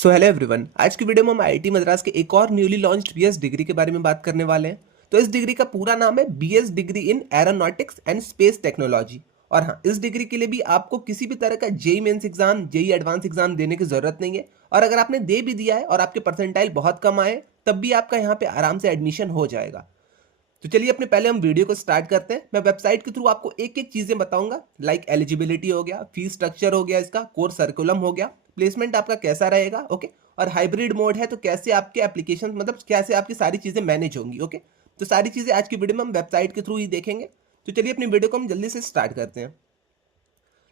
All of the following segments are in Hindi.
सो हेलो एवरीवन, आज की वीडियो में हम आईआईटी मद्रास के एक और न्यूली लॉन्च्ड बीएस डिग्री के बारे में बात करने वाले हैं। तो इस डिग्री का पूरा नाम है BS degree in aeronautics and space technology. और हाँ, इस डिग्री के लिए भी आपको किसी भी तरह का JEE mains exam, JEE advance exam देने की जरूरत नहीं है। और अगर आपने दे भी दिया है और आपके परसेंटाइल बहुत कम आए, तब भी आपका यहाँ पे आराम से एडमिशन हो जाएगा। तो चलिए अपने पहले हम वीडियो को स्टार्ट करते हैं। मैं वेबसाइट के थ्रू आपको एक एक चीजें बताऊंगा, लाइक एलिजिबिलिटी हो गया, फीस स्ट्रक्चर हो गया, इसका कोर्स सर्कुलम हो गया, प्लेसमेंट आपका कैसा रहेगा, ओके, और हाइब्रिड मोड है तो कैसे आपके एप्लीकेशन, मतलब कैसे आपकी सारी चीजें मैनेज होंगी, ओके। तो सारी चीजें आज की वीडियो में हम वेबसाइट के थ्रू ही देखेंगे। तो चलिए अपनी वीडियो को हम जल्दी से स्टार्ट करते हैं।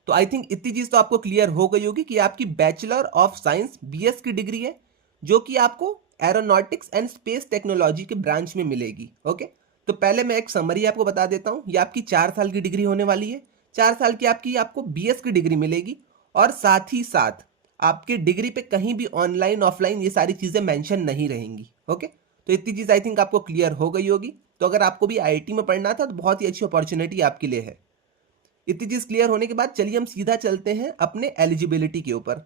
तो आई थिंक इतनी चीज तो आपको क्लियर हो गई होगी कि आपकी बैचलर ऑफ साइंस बीएस की डिग्री है, जो कि आपको एरोनॉटिक्स एंड स्पेस टेक्नोलॉजी के ब्रांच में मिलेगी, ओके। तो पहले मैं एक समरी आपको बता देता हूँ। ये आपकी 4 साल की डिग्री होने वाली है। 4 साल की आपको बीएस की डिग्री मिलेगी, और साथ ही साथ आपकी डिग्री पे कहीं भी ऑनलाइन ऑफलाइन ये सारी चीजें मेंशन नहीं रहेंगी, ओके। तो इतनी चीज आई थिंक आपको क्लियर हो गई होगी। तो अगर आपको भी आईआईटी में पढ़ना था तो बहुत ही अच्छी अपॉर्चुनिटी आपके लिए है। इतनी चीज क्लियर होने के बाद चलिए हम सीधा चलते हैं अपने एलिजिबिलिटी के ऊपर।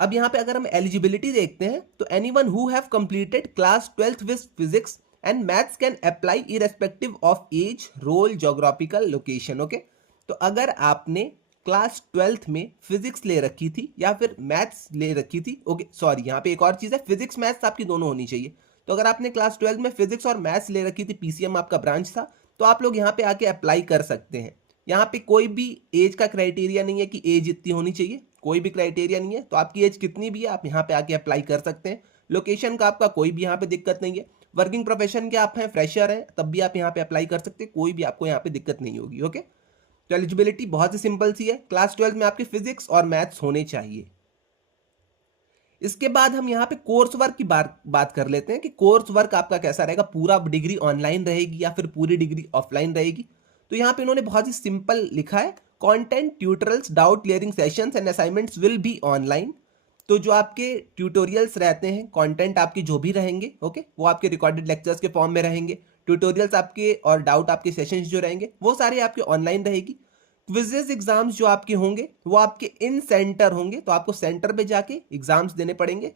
अब यहाँ पे अगर हम एलिजिबिलिटी देखते हैं तो anyone who have completed class 12th with physics and maths can apply irrespective of age, role, geographical location, okay. तो अगर आपने क्लास 12th में फिजिक्स ले रखी थी या फिर मैथ्स ले रखी थी, ओके, सॉरी, यहाँ पे एक और चीज है, फिजिक्स मैथ्स आपकी दोनों होनी चाहिए। तो अगर आपने क्लास 12th में फिजिक्स और मैथ्स ले रखी थी, पीसीएम आपका ब्रांच था, तो आप लोग यहाँ पे आके अप्लाई कर सकते हैं। यहाँ पे कोई भी एज का क्राइटेरिया नहीं है कि एज इतनी होनी चाहिए, कोई भी क्राइटेरिया नहीं है। तो आपकी एज कितनी भी है आप यहाँ पे आके अप्लाई कर सकते हैं। लोकेशन का आपका कोई भी यहाँ पे दिक्कत नहीं है। वर्किंग प्रोफेशन के आप हैं, फ्रेशर हैं, तब भी आप यहाँ पे अप्लाई कर सकते हैं, कोई भी आपको यहाँ पे दिक्कत नहीं होगी, ओके। तो एलिजिबिलिटी बहुत ही सिंपल सी है, क्लास 12 में आपके फिजिक्स और मैथ्स होने चाहिए। इसके बाद हम यहाँ पे कोर्स वर्क की बात कर लेते हैं कि कोर्स वर्क आपका कैसा रहेगा, पूरा डिग्री ऑनलाइन रहेगी या फिर पूरी डिग्री ऑफलाइन रहेगी। तो यहाँ पे इन्होंने बहुत ही सिंपल लिखा है, content, tutorials, doubt clearing sessions and assignments will be online. तो जो आपके ट्यूटोरियल्स रहते हैं, कंटेंट आपके जो भी रहेंगे, ओके, वो आपके रिकॉर्डेड लेक्चर्स के फॉर्म में रहेंगे। ट्यूटोरियल्स आपके और डाउट आपके सेशंस जो रहेंगे वो सारे आपके ऑनलाइन रहेगी। क्विजेस एग्जाम्स जो आपके होंगे वो आपके इन सेंटर होंगे, तो आपको सेंटर पे जाके एग्जाम्स देने पड़ेंगे।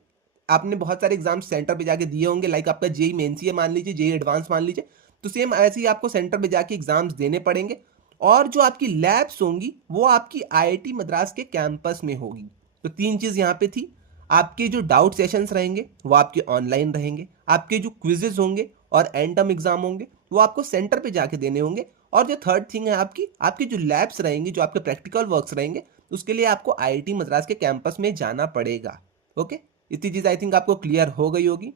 आपने बहुत सारे एग्जाम्स सेंटर पे जाके दिए होंगे, लाइक आपका जेई मेंस ही मान लीजिए, जेई एडवांस मान लीजिए, तो सेम ऐसे ही आपको सेंटर पे जाके एग्जाम्स देने पड़ेंगे। और जो आपकी लैब्स होंगी वो आपकी आईआईटी मद्रास के कैंपस में होगी। तो तीन चीज यहाँ पे थी, आपके जो डाउट सेशंस रहेंगे वो आपके ऑनलाइन रहेंगे, आपके जो क्विजेज होंगे और एंड टर्म एग्जाम होंगे वो आपको सेंटर पे जाके देने होंगे, और जो थर्ड थिंग है आपकी जो लैब्स रहेंगी, जो आपके प्रैक्टिकल वर्क्स रहेंगे, उसके लिए आपको आईआईटी मद्रास के कैंपस में जाना पड़ेगा, ओके। इतनी चीज आई थिंक आपको क्लियर हो गई होगी।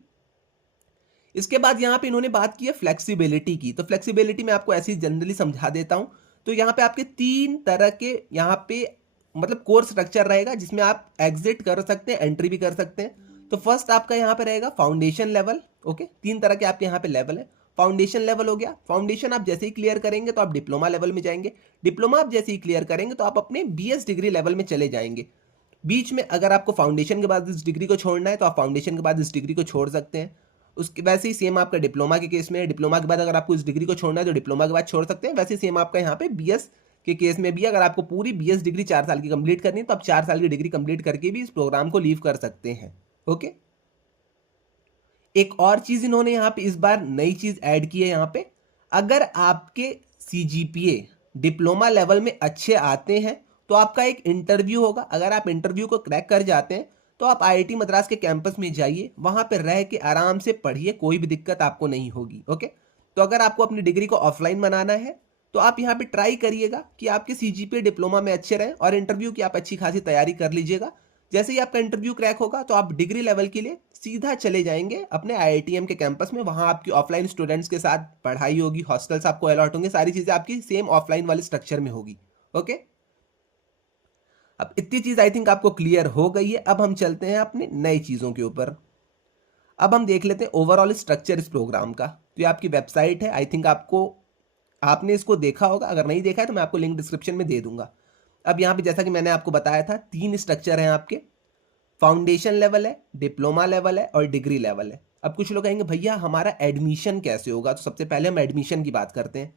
इसके बाद यहाँ पे इन्होंने बात की है फ्लेक्सिबिलिटी की। तो फ्लेक्सिबिलिटी मैं आपको ऐसे ही जनरली समझा देता हूँ। तो यहाँ पे आपके तीन तरह के यहाँ पे मतलब कोर्स स्ट्रक्चर रहेगा, जिसमें आप एग्जिट कर सकते हैं, एंट्री भी कर सकते हैं। तो फर्स्ट आपका यहाँ पे रहेगा फाउंडेशन लेवल, ओके। तीन तरह के आपके यहाँ पे लेवल है। फाउंडेशन लेवल हो गया, फाउंडेशन आप जैसे ही क्लियर करेंगे तो आप डिप्लोमा लेवल में जाएंगे। डिप्लोमा आप जैसे ही क्लियर करेंगे तो आप अपने बीएस डिग्री लेवल में चले जाएंगे। बीच में अगर आपको फाउंडेशन के बाद इस डिग्री को छोड़ना है तो आप फाउंडेशन के बाद इस डिग्री को छोड़ सकते हैं। उसके वैसे ही सेम आपका डिप्लोमा के केस में, डिप्लोमा के बाद अगर आपको इस डिग्री को छोड़ना है तो डिप्लोमा के बाद छोड़ सकते हैं। वैसे ही सेम आपका यहाँ पे बीएस के केस में भी, अगर आपको पूरी बीएस डिग्री 4 साल की कंप्लीट करनी है तो आप 4 साल की डिग्री कंप्लीट करके भी इस प्रोग्राम को लीव कर सकते हैं, ओके। एक और चीज इन्होंने यहाँ पे इस बार नई चीज ऐड की है यहाँ पे, अगर आपके सीजीपीए डिप्लोमा लेवल में अच्छे आते हैं तो आपका एक इंटरव्यू होगा। अगर आप इंटरव्यू को क्रैक कर जाते हैं तो आप आईआईटी मद्रास के कैंपस में जाइए, वहां पे रह के आराम से पढ़िए, कोई भी दिक्कत आपको नहीं होगी, ओके। तो अगर आपको अपनी डिग्री को ऑफलाइन बनाना है तो आप यहाँ पे ट्राई करिएगा कि आपके सीजीपीए डिप्लोमा में अच्छे रहें, और इंटरव्यू की आप अच्छी खासी तैयारी कर लीजिएगा। जैसे ही आपका इंटरव्यू क्रैक होगा तो आप डिग्री लेवल के लिए सीधा चले जाएंगे अपने आईआईटीएम के कैंपस में। वहां आपकी ऑफलाइन स्टूडेंट्स के साथ पढ़ाई होगी, हॉस्टल्स आपको अलॉट होंगे, सारी चीजें आपकी सेम ऑफलाइन वाले स्ट्रक्चर में होगी, ओके। अब इतनी चीज आई थिंक आपको क्लियर हो गई है। अब हम चलते हैं अपने नई चीजों के ऊपर। अब हम देख लेते हैं ओवरऑल स्ट्रक्चर इस प्रोग्राम का। तो ये आपकी वेबसाइट है, आई थिंक आपने इसको देखा होगा, अगर नहीं देखा है तो मैं आपको लिंक डिस्क्रिप्शन में दे दूंगा। अब यहाँ पे जैसा कि मैंने आपको बताया था, तीन स्ट्रक्चर हैं आपके, फाउंडेशन लेवल है, डिप्लोमा लेवल है और डिग्री लेवल है। अब कुछ लोग कहेंगे भैया हमारा एडमिशन कैसे होगा, तो सबसे पहले हम एडमिशन की बात करते हैं।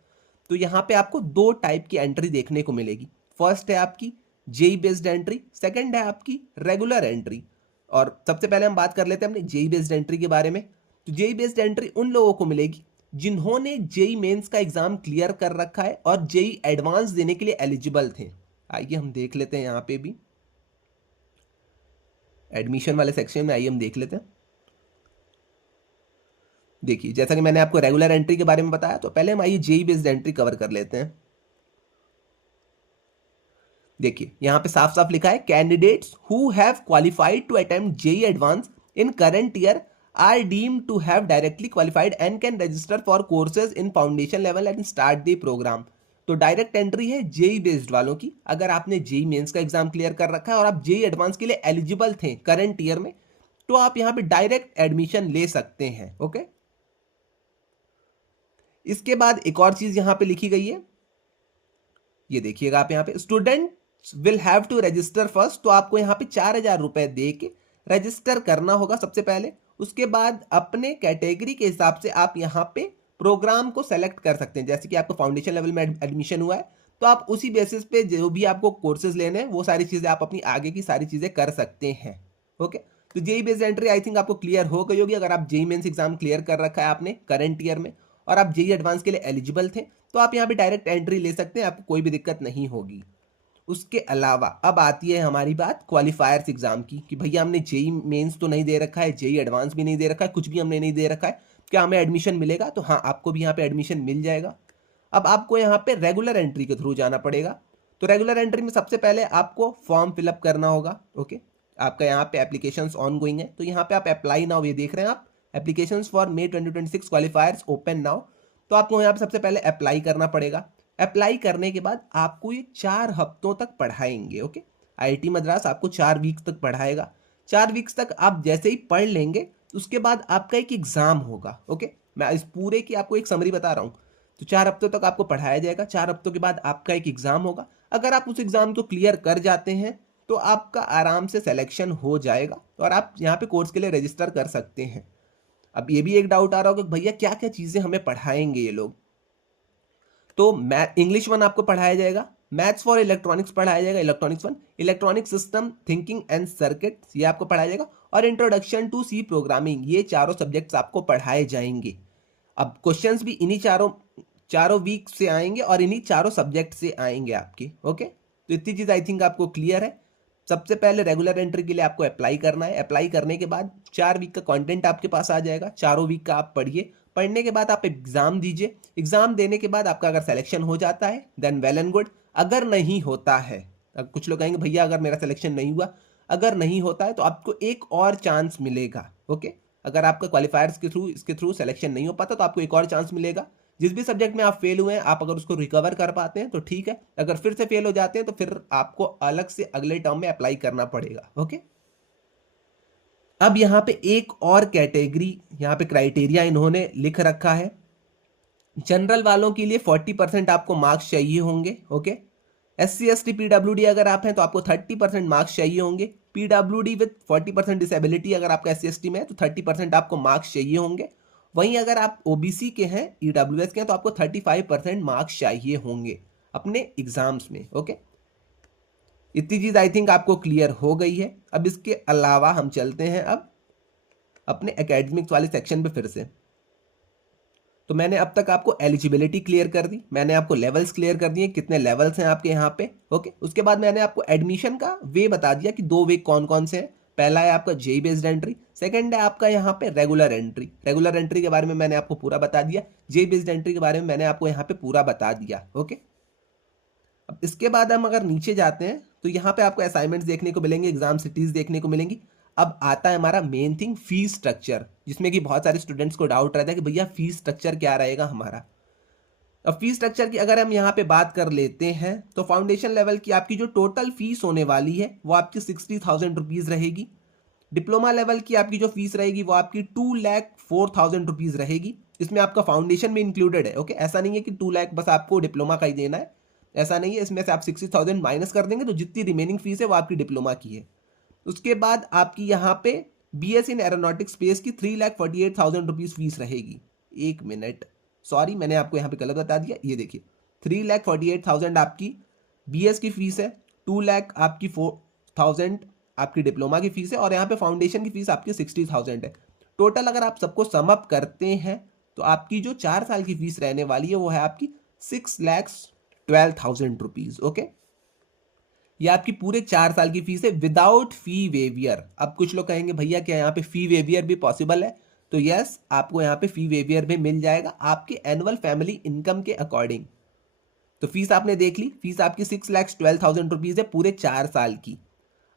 तो यहाँ पे आपको दो टाइप की एंट्री देखने को मिलेगी। फर्स्ट है आपकी जेई बेस्ड एंट्री, सेकंड है आपकी रेगुलर एंट्री। और सबसे पहले हम बात कर लेते हैं अपने जेई बेस्ड एंट्री के बारे में। तो जेई बेस्ड एंट्री उन लोगों को मिलेगी जिन्होंने जेई मेंस का एग्जाम क्लियर कर रखा है और जेई एडवांस देने के लिए एलिजिबल थे। आइए हम देख लेते हैं, यहाँ पे भी एडमिशन वाले सेक्शन में आइए हम देख लेते हैं। देखिए, जैसा कि मैंने आपको रेगुलर एंट्री के बारे में बताया, तो पहले हम आइए जेई बेस्ड एंट्री कवर कर लेते हैं। देखिए, यहां पे साफ साफ लिखा है, candidates who have qualified to attempt JEE advance in current year are deemed to have directly qualified and can register for courses in foundation level and start the program. तो डायरेक्ट एंट्री है जेई बेस्ड वालों की। अगर आपने जेई मेंस का एग्जाम क्लियर कर रखा है और आप जेई एडवांस के लिए एलिजिबल थे करंट ईयर में, तो आप यहां पे डायरेक्ट एडमिशन ले सकते हैं। ओके, इसके बाद एक और चीज यहां पे लिखी गई है, ये देखिएगा आप, यहां पे student will have to register first. तो आपको यहाँ पे 4,000 रुपए दे के रजिस्टर करना होगा सबसे पहले। उसके बाद अपने कैटेगरी के हिसाब से आप यहाँ पे प्रोग्राम को सेलेक्ट कर सकते हैं। जैसे कि आपको फाउंडेशन लेवल में एडमिशन हुआ है, तो आप उसी बेसिस पे जो भी आपको कोर्सेज लेने हैं वो सारी चीजें आप अपनी आगे की सारी चीजें कर सकते हैं। ओके, तो JEE based entry I think आपको क्लियर हो गई होगी। अगर आप जेई मेंस एग्जाम क्लियर कर रखा है आपने करंट ईयर में और आप जेई एडवांस के लिए एलिजिबल थे, तो आप यहाँ पे डायरेक्ट एंट्री ले सकते हैं, आपको कोई भी दिक्कत नहीं होगी। उसके अलावा अब आती है हमारी बात क्वालिफायर्स एग्जाम की, कि भैया हमने जेई मेंस तो नहीं दे रखा है, जेई एडवांस भी नहीं दे रखा है, कुछ भी हमने नहीं दे रखा है, क्या हमें एडमिशन मिलेगा? तो हाँ, आपको भी यहाँ पे एडमिशन मिल जाएगा। अब आपको यहाँ पे रेगुलर एंट्री के थ्रू जाना पड़ेगा। तो रेगुलर एंट्री में सबसे पहले आपको फॉर्म फिलअप करना होगा। ओके, आपका यहाँ पे एप्लीकेशंस ऑन गोइंग है, तो यहाँ पे आप अप्लाई नाउ, ये देख रहे हैं आप, applications for May 2026 क्वालिफायर्स open now. तो आपको यहाँ पे सबसे पहले अप्लाई करना पड़ेगा। अप्लाई करने के बाद आपको ये 4 हफ्तों तक पढ़ाएंगे। ओके, आईआईटी मद्रास आपको 4 वीक तक पढ़ाएगा। 4 वीक्स तक आप जैसे ही पढ़ लेंगे, उसके बाद आपका एक एग्जाम होगा। ओके, मैं इस पूरे की आपको एक समरी बता रहा हूँ। तो 4 हफ्तों तक आपको पढ़ाया जाएगा, 4 हफ्तों के बाद आपका एक एग्जाम होगा। अगर आप उस एग्जाम को क्लियर कर जाते हैं तो आपका आराम से सिलेक्शन हो जाएगा और आप यहाँ पे कोर्स के लिए रजिस्टर कर सकते हैं। अब ये भी एक डाउट आ रहा होगा कि भैया क्या क्या चीजें हमें पढ़ाएंगे ये लोग। तो इंग्लिश 1 आपको पढ़ाया जाएगा, मैथ्स फॉर इलेक्ट्रॉनिक्स पढ़ाया जाएगा, electronics 1, electronic system thinking and circuits ये आपको पढ़ाया जाएगा, और इंट्रोडक्शन टू सी प्रोग्रामिंग, ये चारों सब्जेक्ट्स आपको पढ़ाए जाएंगे। अब क्वेश्चंस भी इन्हीं चारों वीक से आएंगे और इन्हीं चारों सब्जेक्ट से आएंगे आपके। ओके, तो इतनी चीज आई थिंक आपको क्लियर है। सबसे पहले रेगुलर एंट्री के लिए आपको अप्लाई करना है। अप्लाई करने के बाद 4 वीक का कंटेंट आपके पास आ जाएगा, चारों वीक का आप पढ़िए। पढ़ने के बाद आप एग्जाम दीजिए। एग्जाम देने के बाद आपका अगर सिलेक्शन हो जाता है देन वेल एंड गुड। अगर नहीं होता है, कुछ लोग कहेंगे भैया अगर मेरा सिलेक्शन नहीं हुआ, अगर नहीं होता है तो आपको एक और चांस मिलेगा। ओके, अगर आपका क्वालिफायर्स के थ्रू इसके थ्रू सिलेक्शन नहीं हो पाता तो आपको एक और चांस मिलेगा। जिस भी सब्जेक्ट में आप फेल हुए हैं, आप अगर उसको रिकवर कर पाते हैं तो ठीक है, अगर फिर से फेल हो जाते हैं तो फिर आपको अलग से अगले टर्म में अप्लाई करना पड़ेगा। ओके, अब यहाँ पे एक और कैटेगरी, यहाँ पे क्राइटेरिया इन्होंने लिख रखा है। जनरल वालों के लिए 40% आपको मार्क्स चाहिए होंगे। ओके, SC ST PWD अगर आप हैं तो आपको 30% मार्क्स चाहिए होंगे। PWD विद 40% डिसेबिलिटी अगर आपका SC ST में है तो 30% आपको मार्क्स चाहिए होंगे। वहीं अगर आप OBC के हैं, EWS के हैं, तो आपको 35% मार्क्स चाहिए होंगे अपने एग्जाम्स में। ओके, इतनी चीज आई थिंक आपको क्लियर हो गई है। अब इसके अलावा हम चलते हैं अब अपने एकेडमिक्स वाले सेक्शन पे फिर से। तो मैंने अब तक आपको एलिजिबिलिटी क्लियर कर दी, मैंने आपको लेवल्स क्लियर कर दिए, कितने लेवल्स हैं आपके यहाँ पे। ओके, उसके बाद मैंने आपको एडमिशन का वे बता दिया कि 2 वे कौन कौन से हैं। पहला है आपका जेई बेस्ड एंट्री, सेकंड है आपका यहाँ पे रेगुलर एंट्री। रेगुलर एंट्री के बारे में मैंने आपको पूरा बता दिया, जेई बेस्ड एंट्री के बारे में मैंने आपको यहाँ पे पूरा बता दिया। ओके, अब इसके बाद हम अगर नीचे जाते हैं तो यहाँ पे आपको असाइनमेंट्स देखने को मिलेंगे, एग्जाम सिटीज देखने को मिलेंगी। अब आता है हमारा मेन थिंग, फीस स्ट्रक्चर, जिसमें कि बहुत सारे स्टूडेंट्स को डाउट रहता है कि भैया फीस स्ट्रक्चर क्या रहेगा हमारा। अब फीस स्ट्रक्चर की अगर हम यहाँ पे बात कर लेते हैं तो फाउंडेशन लेवल की आपकी जो टोटल फीस होने वाली है वो आपकी 60,000 रुपीज रहेगी। डिप्लोमा लेवल की आपकी जो फीस रहेगी वो आपकी 2,04,000 रुपीज रहेगी। इसमें आपका फाउंडेशन भी इंक्लूडेड है। ओके, ऐसा नहीं है कि 2 लाख बस आपको डिप्लोमा का ही देना है, ऐसा नहीं है। इसमें से आप 60,000 माइनस कर देंगे तो जितनी रिमेनिंग फीस है वो आपकी डिप्लोमा की है। उसके बाद आपकी यहाँ पे BS इन एरोनॉटिक्स स्पेस की 3,48,000 रुपीज फीस रहेगी। एक मिनट, सॉरी मैंने आपको यहाँ पे गलत बता दिया। ये देखिए 3,48,000 आपकी BS की फीस है, 2 लाख आपकी 4,000 आपकी डिप्लोमा की फीस है और यहाँ पे फाउंडेशन की फीस आपकी 60,000 है। टोटल अगर आप सबको सम अप करते हैं तो आपकी जो 4 साल की फीस रहने वाली है वो है आपकी 6,12,000 रुपीज। ओके, ये आपकी पूरे 4 साल की फीस है विदाउट फी वेवियर। अब कुछ लोग कहेंगे भैया क्या यहाँ पे फी वेवियर भी पॉसिबल है? तो यस, आपको यहाँ पे फी वेवियर भी मिल जाएगा आपके एनुअल फैमिली इनकम के अकॉर्डिंग। तो फीस आपने देख ली, फीस आपकी 6,12,000 रुपीज है पूरे 4 साल की।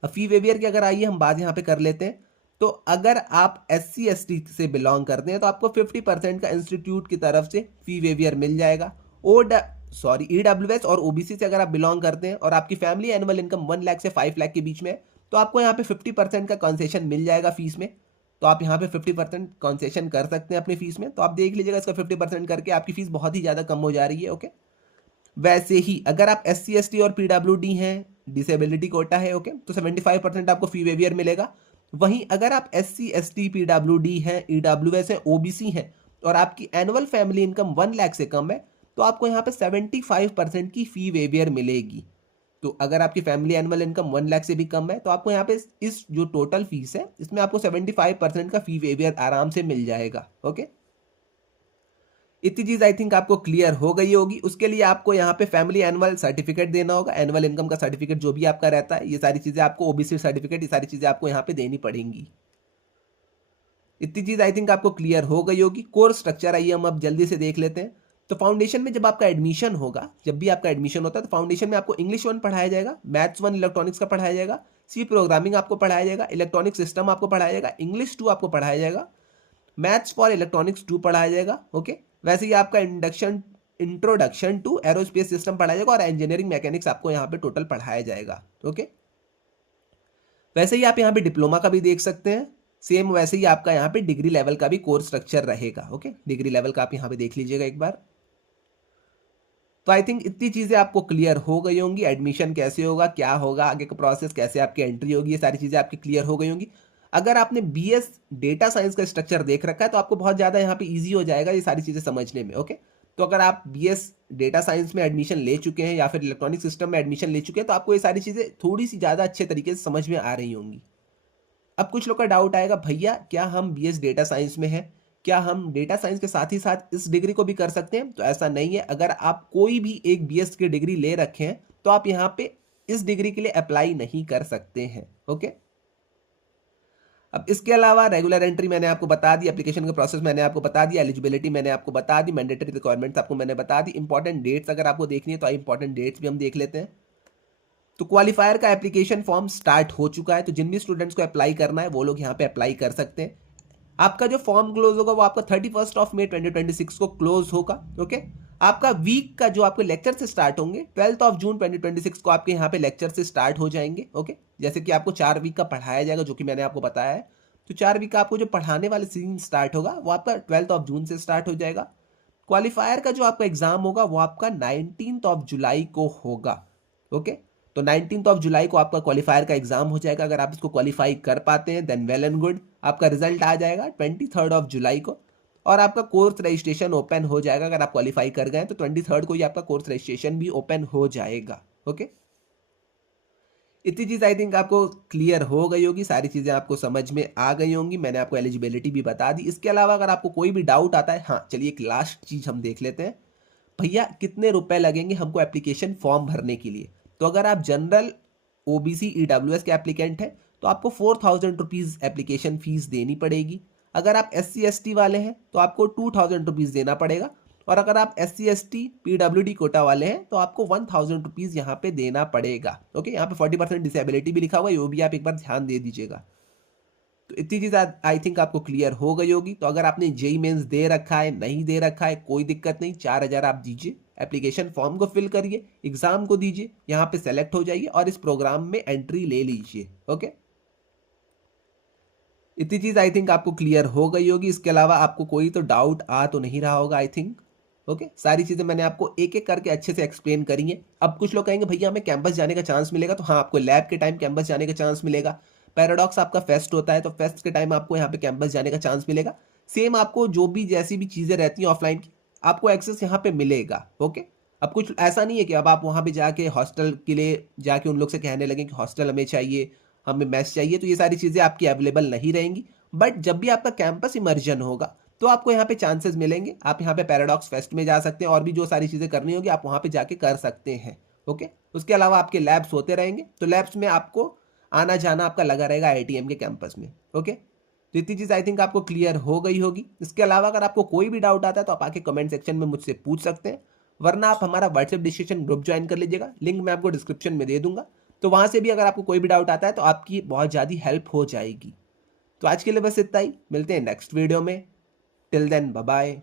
अब फी वेवियर की अगर आइए हम बात यहाँ पे कर लेते हैं, तो अगर आप SC/ST से बिलोंग करते हैं तो आपको 50% का इंस्टीट्यूट की तरफ से फी वेवियर मिल जाएगा। EWS और OBC से अगर आप बिलोंग करते हैं और आपकी फैमिली एनुअल इनकम 1 लाख से 5 लाख के बीच में है तो आपको यहाँ पे 50% का कंसेशन मिल जाएगा फीस में। तो आप यहाँ पे 50% कंसेशन कर सकते हैं अपनी फीस में। तो आप देख लीजिएगा इसका 50% करके आपकी फीस बहुत ही ज़्यादा कम हो जा रही है। ओके, वैसे ही अगर आप SC/ST और PWD हैं, डिसेबिलिटी कोटा है, ओके, तो 75% आपको फी वेवियर मिलेगा। वहीं अगर आप SC/ST PWD हैं, EWS है, OBC हैं और आपकी एनुअल फैमिली इनकम 1 लाख से कम है तो आपको यहाँ पे 75% की फी वेवियर मिलेगी। तो अगर आपकी फैमिली एनुअल इनकम 1 लाख से भी कम है तो आपको यहाँ पे इस जो टोटल फीस है इसमें आपको 75% का फी वेवियर आराम से मिल जाएगा। ओके, इतनी चीज आई थिंक आपको क्लियर हो गई होगी। उसके लिए आपको यहाँ पे फैमिली एनुअल सर्टिफिकेट देना होगा, एनुअल इनकम का सर्टिफिकेट जो भी आपका रहता है, ये सारी चीजें आपको, OBC सर्टिफिकेट, ये सारी चीजें आपको यहाँ पे देनी पड़ेंगी। इतनी चीज आई थिंक आपको क्लियर हो गई होगी। कोर्स स्ट्रक्चर आइए हम अब जल्दी से देख लेते हैं। तो फाउंडेशन में जब आपका एडमिशन होगा, जब भी आपका एडमिशन होता है तो फाउंडेशन में आपको इंग्लिश 1 पढ़ाया जाएगा, मैथ्स 1 इलेक्ट्रॉनिक्स का पढ़ाया जाएगा, C प्रोग्रामिंग आपको पढ़ाया जाएगा, इलेक्ट्रॉनिक सिस्टम आपको पढ़ाया जाएगा, इंग्लिश 2 आपको पढ़ाया जाएगा, मैथ्स फॉर इलेक्ट्रॉनिक्स 2 पढ़ाया जाएगा। ओके, वैसे ही आपका इंट्रोडक्शन टू एरोस्पेस सिस्टम पढ़ाया जाएगा और इंजीनियरिंग मैकेनिक्स आपको यहाँ पे टोटल पढ़ाया जाएगा। ओके, वैसे ही आप यहाँ पे डिप्लोमा का भी देख सकते हैं, सेम वैसे ही आपका यहाँ पे डिग्री लेवल का भी कोर्स स्ट्रक्चर रहेगा। ओके, डिग्री लेवल का आप यहाँ पे देख लीजिएगा एक बार। तो आई थिंक इतनी चीजें आपको क्लियर हो गई होंगी, एडमिशन कैसे होगा, क्या होगा, आगे का प्रोसेस कैसे आपकी एंट्री होगी, ये सारी चीजें आपकी क्लियर हो गई होंगी। अगर आपने BS डेटा साइंस का स्ट्रक्चर देख रखा है तो आपको बहुत ज़्यादा यहाँ पे इजी हो जाएगा ये सारी चीज़ें समझने में। ओके, तो अगर आप BS डेटा साइंस में एडमिशन ले चुके हैं या फिर इलेक्ट्रॉनिक सिस्टम में एडमिशन ले चुके हैं तो आपको ये सारी चीज़ें थोड़ी सी ज़्यादा अच्छे तरीके से समझ में आ रही होंगी। अब कुछ लोग का डाउट आएगा, भैया क्या हम BS डेटा साइंस में हैं, क्या हम डेटा साइंस के साथ ही साथ इस डिग्री को भी कर सकते हैं? तो ऐसा नहीं है। अगर आप कोई भी एक BS की डिग्री ले रखे हैं तो आप यहाँ पे इस डिग्री के लिए अप्लाई नहीं कर सकते हैं। ओके, अब इसके अलावा रेगुलर एंट्री मैंने आपको बता दी, एप्लीकेशन का प्रोसेस मैंने आपको बता दिया, एलिजिबिलिटी मैंने आपको बता दी, मैंडेटरी रिक्वायरमेंट्स आपको मैंने बता दी। इंपॉर्टेंट डेट्स अगर आपको देखनी है तो इंपॉर्टेंट डेट्स भी हम देख लेते हैं। तो क्वालिफायर का एप्लीकेशन फॉर्म स्टार्ट हो चुका है, तो जिन भी स्टूडेंट्स को अप्लाई करना है वो लोग यहाँ पे अप्लाई कर सकते हैं। आपका जो फॉर्म क्लोज होगा वो आपका 31 मई 2026 को क्लोज होगा। ओके, आपका वीक का जो आपके लेक्चर से स्टार्ट होंगे 12 जून 2026 को आपके यहाँ पे लेक्चर से स्टार्ट हो जाएंगे। ओके, जैसे कि आपको 4 वीक का पढ़ाया जाएगा जो कि मैंने आपको बताया है। तो 4 वीक का आपको जो पढ़ाने वाले सीन स्टार्ट होगा वो आपका 12 जून से स्टार्ट हो जाएगा। क्वालिफायर का जो आपका एग्जाम होगा वो आपका 19 जुलाई को होगा। ओके, तो 19 जुलाई को आपका क्वालिफायर का एग्जाम हो जाएगा। अगर आप इसको क्वालिफाई कर पाते हैं देन वेल एंड गुड, आपका रिजल्ट आ जाएगा 23 जुलाई को और आपका कोर्स रजिस्ट्रेशन ओपन हो जाएगा। अगर आप क्वालिफाई कर गए तो 23 को ही आपका कोर्स रजिस्ट्रेशन भी ओपन हो जाएगा। ओके, इतनी चीज़ आई थिंक आपको क्लियर हो गई होगी, सारी चीज़ें आपको समझ में आ गई होंगी। मैंने आपको एलिजिबिलिटी भी बता दी। इसके अलावा अगर आपको कोई भी डाउट आता है, हाँ चलिए एक लास्ट चीज़ हम देख लेते हैं, भैया कितने रुपए लगेंगे हमको एप्लीकेशन फॉर्म भरने के लिए? तो अगर आप जनरल OBC EWS के एप्लीकेंट हैं तो आपको 4,000 रुपीज़ एप्लीकेशन फीस देनी पड़ेगी। अगर आप SC/ST वाले हैं तो आपको 2,000 रुपीज़ देना पड़ेगा और अगर आप SC/ST PWD कोटा वाले हैं तो आपको 1,000 रुपीज़ यहाँ पे देना पड़ेगा। ओके, यहाँ पे 40% डिसेबिलिटी भी लिखा हुआ है, वो भी आप एक बार ध्यान दे दीजिएगा। तो इतनी चीज़ आई थिंक आपको क्लियर हो गई होगी। तो अगर आपने JEE मेंस दे रखा है, नहीं दे रखा है, कोई दिक्कत नहीं, 4,000 आप दीजिए, एप्लीकेशन फॉर्म को फिल करिए, एग्जाम को दीजिए, यहाँ पे सेलेक्ट हो जाइए और इस प्रोग्राम में एंट्री ले लीजिए। ओके, इतनी चीज़ आई थिंक आपको क्लियर हो गई होगी। इसके अलावा आपको कोई तो डाउट आ तो नहीं रहा होगा आई थिंक। ओके, सारी चीज़ें मैंने आपको एक एक करके अच्छे से एक्सप्लेन करी है। अब कुछ लोग कहेंगे भैया हमें कैंपस जाने का चांस मिलेगा? तो हाँ, आपको लैब के टाइम कैंपस जाने का चांस मिलेगा। पैराडॉक्स आपका फेस्ट होता है तो फेस्ट के टाइम आपको यहाँ पे कैंपस जाने का चांस मिलेगा। सेम आपको जो भी जैसी भी चीज़ें रहती हैं ऑफलाइन की, आपको एक्सेस यहाँ पे मिलेगा। ओके, अब कुछ ऐसा नहीं है कि अब आप वहाँ पे जाके हॉस्टल के लिए जाके उन लोग से कहने लगे कि हॉस्टल हमें चाहिए, हमें मेस चाहिए, तो ये सारी चीज़ें आपकी अवेलेबल नहीं रहेंगी। बट जब भी आपका कैंपस इमर्जन होगा तो आपको यहाँ पे चांसेस मिलेंगे, आप यहाँ पे पैराडॉक्स फेस्ट में जा सकते हैं और भी जो सारी चीज़ें करनी होगी आप वहाँ पे जाके कर सकते हैं। ओके, उसके अलावा आपके लैब्स होते रहेंगे, तो लैब्स में आपको आना जाना आपका लगा रहेगा आईआईटीएम के कैंपस में। ओके, तो इतनी चीज़ आई थिंक आपको क्लियर हो गई होगी। इसके अलावा अगर आपको कोई भी डाउट आता है तो आप आके कमेंट सेक्शन में मुझसे पूछ सकते हैं, वरना आप हमारा व्हाट्सएप डिस्कशन ग्रुप ज्वाइन कर लीजिएगा, लिंक मैं आपको डिस्क्रिप्शन में दे दूंगा। तो वहाँ से भी अगर आपको कोई भी डाउट आता है तो आपकी बहुत ज़्यादा हेल्प हो जाएगी। तो आज के लिए बस इतना ही, मिलते हैं नेक्स्ट वीडियो में। Till then bye bye.